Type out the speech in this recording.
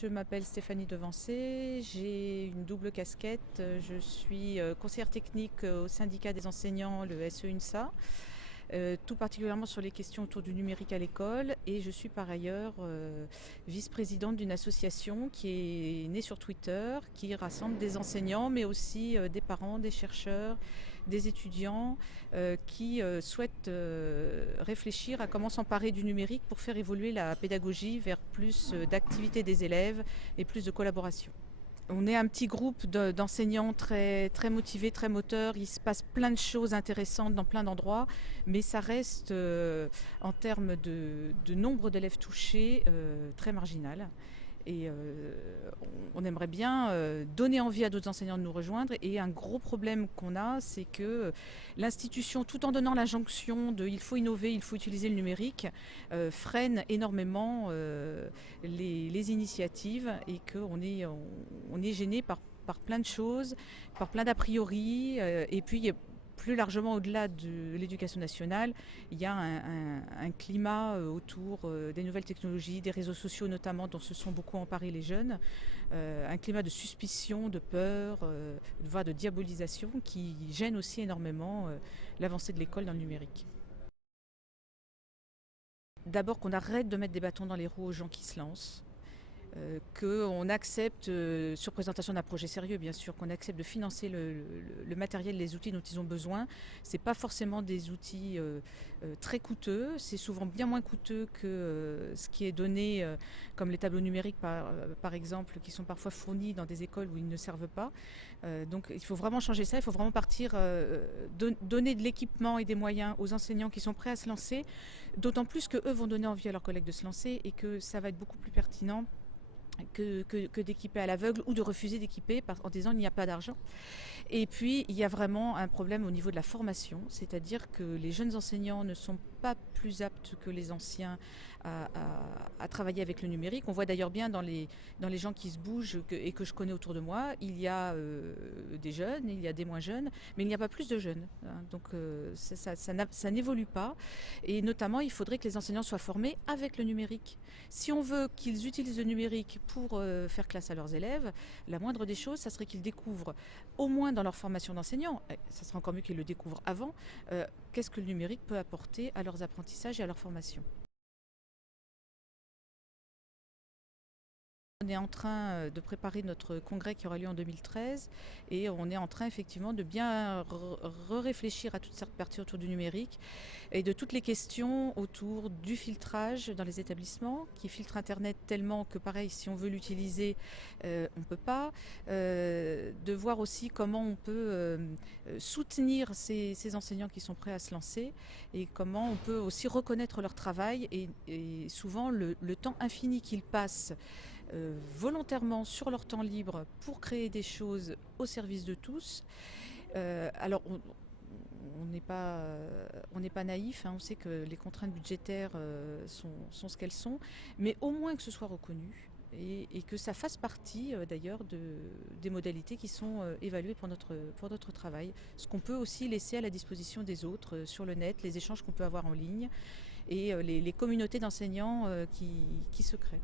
Je m'appelle Stéphanie Devancé, j'ai une double casquette. Je suis conseillère technique au syndicat des enseignants, le SEUNSA, tout particulièrement sur les questions autour du numérique à l'école. Et je suis par ailleurs vice-présidente d'une association qui est née sur Twitter, qui rassemble des enseignants, mais aussi des parents, des chercheurs, des étudiants qui souhaitent réfléchir à comment s'emparer du numérique pour faire évoluer la pédagogie vers plus d'activité des élèves et plus de collaboration. On est un petit groupe d'enseignants très, très motivés, très moteurs. Il se passe plein de choses intéressantes dans plein d'endroits, mais ça reste, en termes de nombre d'élèves touchés, très marginal. Et on aimerait bien donner envie à d'autres enseignants de nous rejoindre. Et un gros problème qu'on a, c'est que l'institution, tout en donnant l'injonction de il faut innover, il faut utiliser le numérique, freine énormément les initiatives et qu'on est, on est gêné par plein de choses, par plein d'a priori. Et puis plus largement, au-delà de l'éducation nationale, il y a un climat autour des nouvelles technologies, des réseaux sociaux notamment, dont se sont beaucoup emparés les jeunes, un climat de suspicion, de peur, voire de diabolisation qui gêne aussi énormément l'avancée de l'école dans le numérique. D'abord qu'on arrête de mettre des bâtons dans les roues aux gens qui se lancent. Qu'on accepte, sur présentation d'un projet sérieux bien sûr, qu'on accepte de financer le matériel, les outils dont ils ont besoin. Ce n'est pas forcément des outils très coûteux, c'est souvent bien moins coûteux que ce qui est donné, comme les tableaux numériques par exemple, qui sont parfois fournis dans des écoles où ils ne servent pas. Donc il faut vraiment changer ça, il faut vraiment partir, donner de l'équipement et des moyens aux enseignants qui sont prêts à se lancer, d'autant plus qu'eux vont donner envie à leurs collègues de se lancer et que ça va être beaucoup plus pertinent que d'équiper à l'aveugle ou de refuser d'équiper en disant il n'y a pas d'argent. Et puis il y a vraiment un problème au niveau de la formation, c'est-à-dire que les jeunes enseignants ne sont pas plus aptes que les anciens à travailler avec le numérique. On voit d'ailleurs bien dans les gens qui se bougent et que je connais autour de moi, il y a des jeunes, il y a des moins jeunes, mais il n'y a pas plus de jeunes. Hein. Donc ça n'évolue pas. Et notamment, il faudrait que les enseignants soient formés avec le numérique. Si on veut qu'ils utilisent le numérique pour faire classe à leurs élèves, la moindre des choses, ça serait qu'ils découvrent, au moins dans leur formation d'enseignant, ça serait encore mieux qu'ils le découvrent avant, qu'est-ce que le numérique peut apporter à leurs apprentissages et à leur formation. On est en train de préparer notre congrès qui aura lieu en 2013 et on est en train effectivement de bien réfléchir à toute cette partie autour du numérique et de toutes les questions autour du filtrage dans les établissements qui filtre Internet tellement que pareil si on veut l'utiliser on ne peut pas. De voir aussi comment on peut soutenir ces enseignants qui sont prêts à se lancer et comment on peut aussi reconnaître leur travail et souvent le temps infini qu'ils passent volontairement sur leur temps libre pour créer des choses au service de tous. Alors on n'est pas naïf, hein, on sait que les contraintes budgétaires sont ce qu'elles sont, mais au moins que ce soit reconnu et que ça fasse partie d'ailleurs des modalités qui sont évaluées pour notre travail. Ce qu'on peut aussi laisser à la disposition des autres sur le net, les échanges qu'on peut avoir en ligne et les communautés d'enseignants qui se créent.